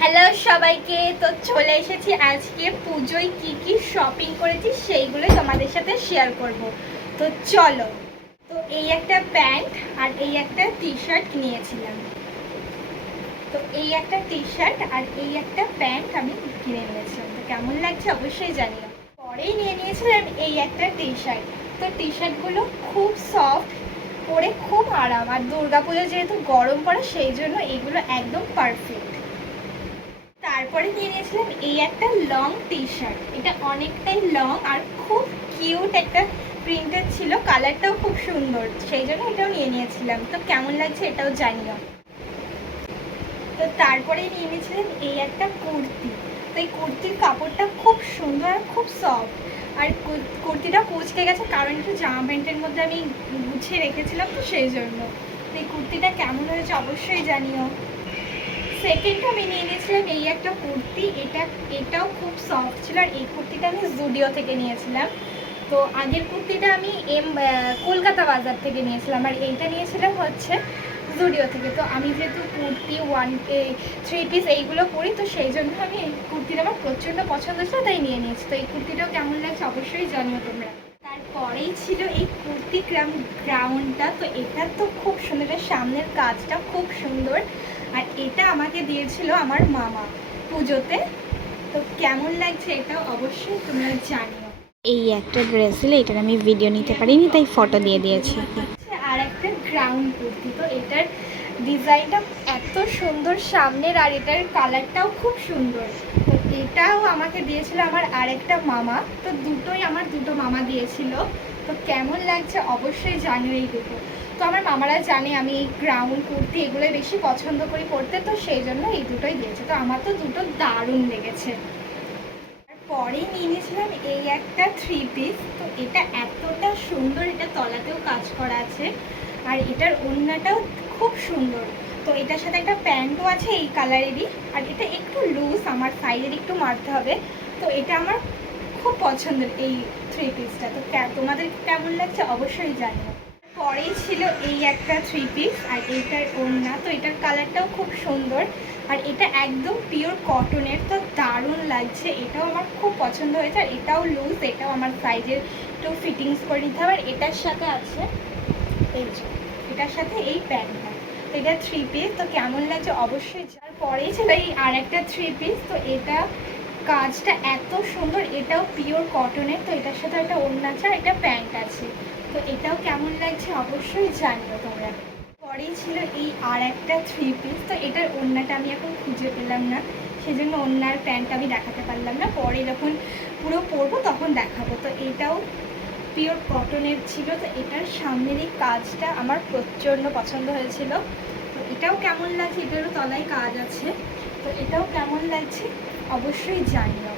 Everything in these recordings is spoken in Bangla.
হ্যালো সবাইকে, তো চলে এসেছি আজকে পুজোয় কি কি শপিং করেছি সেইগুলোই তোমাদের সাথে শেয়ার করব। তো চলো। তো এই একটা প্যান্ট আর এই একটা টি শার্ট নিয়েছিলাম। তো এই একটা টি শার্ট আর এই একটা প্যান্ট আমি কিনে নিয়েছিলাম। তো কেমন লাগছে অবশ্যই জানিও। পরেই নিয়ে নিয়েছিলাম এই একটা টি শার্ট। তো টি শার্টগুলো খুব সফট, পরে খুব আরাম, আর দুর্গাপুজো যেহেতু গরম পড়ে সেই জন্য এগুলো একদম পারফেক্ট। তারপরে নিয়ে নিয়েছিলাম এই একটা লং টি শার্ট। এটা অনেকটাই লং আর খুব কিউট একটা প্রিন্টের ছিল, কালারটাও খুব সুন্দর, সেই জন্য এটাও নিয়ে নিয়েছিলাম। তো কেমন লাগছে এটাও জানিও। তো তারপরে নিয়ে নিয়েছিলাম এই একটা কুর্তি। তো এই কুর্তির কাপড়টা খুব সুন্দর আর খুব সফট, আর কুর্তিটা কুঁচকে গেছে কারণ একটু জামা প্যান্টের মধ্যে আমি গুছিয়ে রেখেছিলাম, তো সেই জন্য। তো এই কুর্তিটা কেমন হয়েছে অবশ্যই জানিও। সেকেন্ড আমি নিয়ে নিয়েছিলাম এই একটা কুর্তি। এটাও খুব সফট ছিল, আর এই কুর্তিটা আমি জুডিও থেকে নিয়েছিলাম। তো আগের কুর্তিটা আমি কলকাতা বাজার থেকে নিয়েছিলাম, আর এইটা নিয়েছিলাম হচ্ছে জুডিও থেকে। তো আমি যেহেতু কুর্তি থ্রি পিস এইগুলো পরি, তো সেই জন্য আমি এই কুর্তিটা আমার প্রচণ্ড পছন্দ ছিল, তাই নিয়ে নিয়েছি। তো এই কুর্তিটাও কেমন লাগছে অবশ্যই জানিও তোমরা। তারপরেই ছিল এই কুর্তি গ্রাউন্ডটা। তো এটা তো খুব সুন্দর, সামনের কাজটা খুব সুন্দর, আর এটা আমাকে দিয়েছিল আমার মামা পুজোতে। তো কেমন লাগছে এটাও অবশ্যই তোমরা জানিও। এই একটা ড্রেস ছিল, এটার আমি ভিডিও নিতে পারিনি তাই ফটো দিয়ে দিয়েছি। আর একটা গ্রাউন্ড কুর্তি। তো এটার ডিজাইনটা এত সুন্দর সামনের, আর এটার কালারটাও খুব সুন্দর। তো এটাও আমাকে দিয়েছিল আমার আরেকটা মামা। তো দুটোই আমার দুটো মামা দিয়েছিল। তো কেমন লাগছে অবশ্যই জানিও এই দুটো। তো আমার মামারা জানে আমি এই গ্রাউন্ড কুর্তি এগুলোই বেশি পছন্দ করি পরতে, তো সেই জন্য এই দুটোই দিয়েছে। তো আমার তো দুটো দারুণ লেগেছে। পরে নিয়ে নিয়েছিলাম এই একটা থ্রি পিস। তো এটা এতটা সুন্দর, এটা তলাতেও কাজ করা আছে, আর এটার ওড়নাটাও খুব সুন্দর। তো এটার সাথে একটা প্যান্টও আছে এই কালারেরই, আর এটা একটু লুজ, আমার সাইজের একটু মারতে হবে। তো এটা আমার খুব পছন্দের এই থ্রি পিসটা। তো তোমাদের কেমন লাগছে অবশ্যই জানিও। পরেই ছিল এই একটা থ্রি পিস, আর এইটার ওড়না। তো এটার কালারটাও খুব সুন্দর, আর এটা একদম পিওর কটনের। তো দারুণ লাগছে, এটাও আমার খুব পছন্দ হয়েছে। আর এটাও লুজ, এটাও আমার সাইজের একটু ফিটিংস করে নিতে হবে। আর এটার সাথে আছে এই যে, এটার সাথে এই প্যান্টটা। তো এটা থ্রি পিস। তো কেমন লাগছে অবশ্যই। যার পরেই ছিল এই আর একটা থ্রি পিস। তো এটা কাজটা এত সুন্দর, এটাও পিওর কটনের। তো এটার সাথে একটা ওড়না আছে আর একটা প্যান্ট আছে। তো এটাও কেমন লাগছে অবশ্যই জানিও তোমরা। পরেই ছিল এই আর একটা থ্রি পিস। তো এটার ওড়নাটা আমি এখন খুঁজে পেলাম না, সেজন্য ওড়নার প্যান্ট আমি দেখাতে পারলাম না, পরে যখন পুরো পরবো তখন দেখাবো। তো এটাও পিওর কটনের ছিল। তো এটার সামনের এই কাজটা আমার প্রচণ্ড পছন্দ হয়েছিল। তো এটাও কেমন লাগছে, এটারও তলায় কাজ আছে। তো এটাও কেমন লাগছে অবশ্যই জানিও।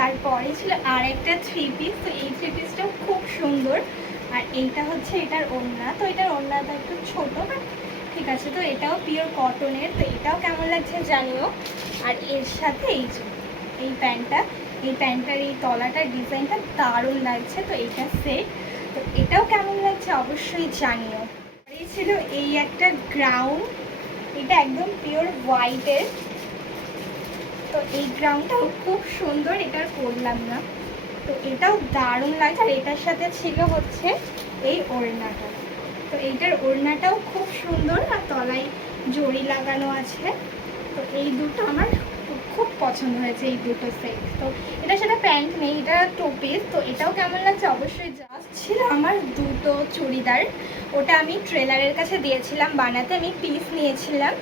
তারপরে ছিল আর একটা থ্রি পিস। তো এই থ্রি পিসটাও খুব সুন্দর, আর এইটা হচ্ছে এটার ওড়না। তো এটার ওড়নাটা একটু ছোটো, বাট ঠিক আছে। তো এটাও পিওর কটনের। তো এটাও কেমন লাগছে জানিও। আর এর সাথে এই প্যান্টটা, এই প্যান্টটার এই তলাটার ডিজাইনটা দারুণ লাগছে। তো এইটা সেট। তো এটাও কেমন লাগছে অবশ্যই জানিও। এই ছিল এই একটা গ্রাউন্ড, এটা একদম পিওর হোয়াইটের। তো এই গ্রাউন্ডটাও খুব সুন্দর, এটার করলাম না। তো এটাও দারুণ লাগছে, আর এটার সাথে ছিল হচ্ছে এই ওড়নাটা। তো এইটার ওড়নাটাও খুব সুন্দর, আর তলায় জড়ি লাগানো আছে। তো এই দুটো আমার খুব পছন্দ হয়েছে, এই দুটো সেট। তো এটার সাথে প্যান্ট নেই, এটা টু পিস। তো এটাও কেমন লাগছে অবশ্যই। জাস্ট ছিল আমার দুটো চুড়িদার, ওটা আমি ট্রেলারের কাছে দিয়েছিলাম বানাতে, আমি পিস নিয়েছিলাম।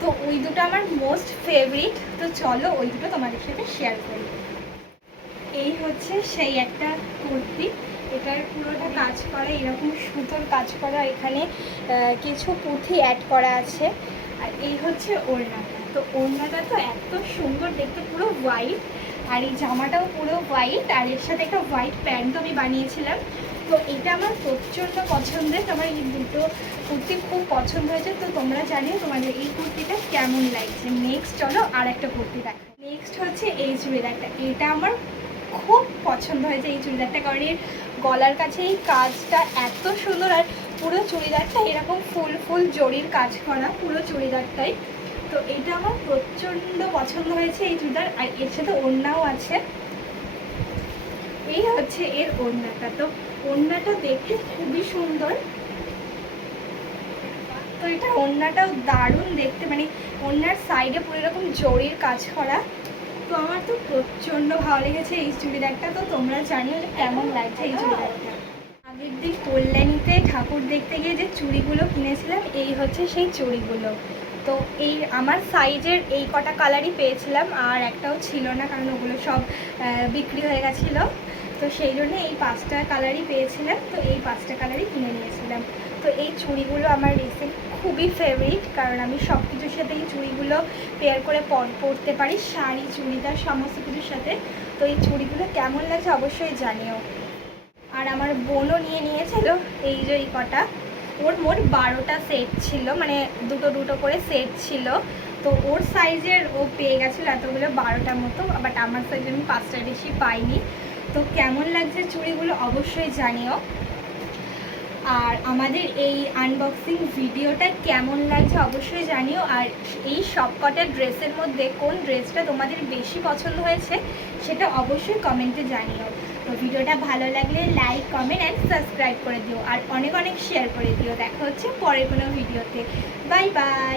তো ওই দুটো আমার মোস্ট ফেভারিট। তো চলো ওই দুটো তোমাদের সাথে শেয়ার করি। এই হচ্ছে সেই একটা কুর্তি, এটার পুরোটা কাজ করা, এরকম সুতোর কাজ করা, এখানে কিছু পুঁথি অ্যাড করা আছে। আর এই হচ্ছে ওড়নাটা। তো ওড়নাটা তো এত সুন্দর দেখতে, পুরো হোয়াইট, আর এই জামাটাও পুরো হোয়াইট, আর এর সাথে একটা হোয়াইট প্যান্টও আমি বানিয়েছিলাম। তো এটা আমার প্রচণ্ড পছন্দের, আমার এই দুটো কুর্তি খুব পছন্দ হয়েছে। তো তোমরা জানিও তোমাদের এই কুর্তিটা কেমন লাগছে। নেক্সট চলো আর একটা কুর্তি দেখা। নেক্সট হচ্ছে এই চুড়িদারটা, এটা আমার খুব পছন্দ হয়েছে এই চুড়িদারটা, কারণ এর গলার কাছে এই কাজটা এত সুন্দর, আর পুরো চুড়িদারটা এরকম ফুল ফুল জরির কাজ করা পুরো চুড়িদারটাই। তো এটা আমার প্রচণ্ড পছন্দ হয়েছে এই চুড়িদার, আর এর সাথে ওড়নাও আছে। এই হচ্ছে এর ওড়নাটা, তো ওড়নাটা দেখতে খুবই সুন্দর। তো এটা ওড়নাটাও দারুণ দেখতে, মানে ওড়নার সাইডে পুরো এরকম জরির কাজ করা। তো আমার তো প্রচণ্ড ভালো লেগেছে এই চুড়িদারটা। তো তোমরা জানিও যে কেমন লাগছে এই চুড়িদারটা। আগের দিন কল্যাণীতে ঠাকুর দেখতে গিয়ে যে চুড়িগুলো কিনেছিলাম, এই হচ্ছে সেই চুড়িগুলো। তো এই আমার সাইজের এই কটা কালারই পেয়েছিলাম, আর একটাও ছিল না, কারণ ওগুলো সব বিক্রি হয়ে গেছিলো। তো সেই জন্য এই 5টা কালারই পেয়েছিলাম, তো এই 5টা কালারই কিনে নিয়েছিলাম। তো এই চুড়িগুলো আমার রিসেন্ট খুবই ফেভারিট, কারণ আমি সব কিছুর সাথে এই চুড়িগুলো পেয়ার করে পরতে পারি, শাড়ি চুড়িদার সমস্ত কিছুর সাথে। তো এই চুড়িগুলো কেমন লাগছে অবশ্যই জানিও। আর আমার বোনও নিয়েছিল এই যে এই কটা, ওর মোট 12টা সেট ছিল, মানে দুটো দুটো করে সেট ছিল। তো ওর সাইজের ও পেয়ে গেছিলো এতগুলো, 12টার মতো, বাট আমার সাইজে আমি 5টার বেশি পাইনি। তো কেমন লাগছে চুড়িগুলো অবশ্যই জানিও। আর আমাদের এই আনবক্সিং ভিডিওটা কেমন লাগছে অবশ্যই জানিও। আর এই সবকটা ড্রেসের মধ্যে কোন ড্রেসটা তোমাদের বেশি পছন্দ হয়েছে সেটা অবশ্যই কমেন্টে জানিও। তো ভিডিওটা ভালো লাগলে লাইক, কমেন্ট অ্যান্ড সাবস্ক্রাইব করে দিও, আর অনেক অনেক শেয়ার করে দিও। দেখা হচ্ছে পরের কোনো ভিডিওতে। Bye bye.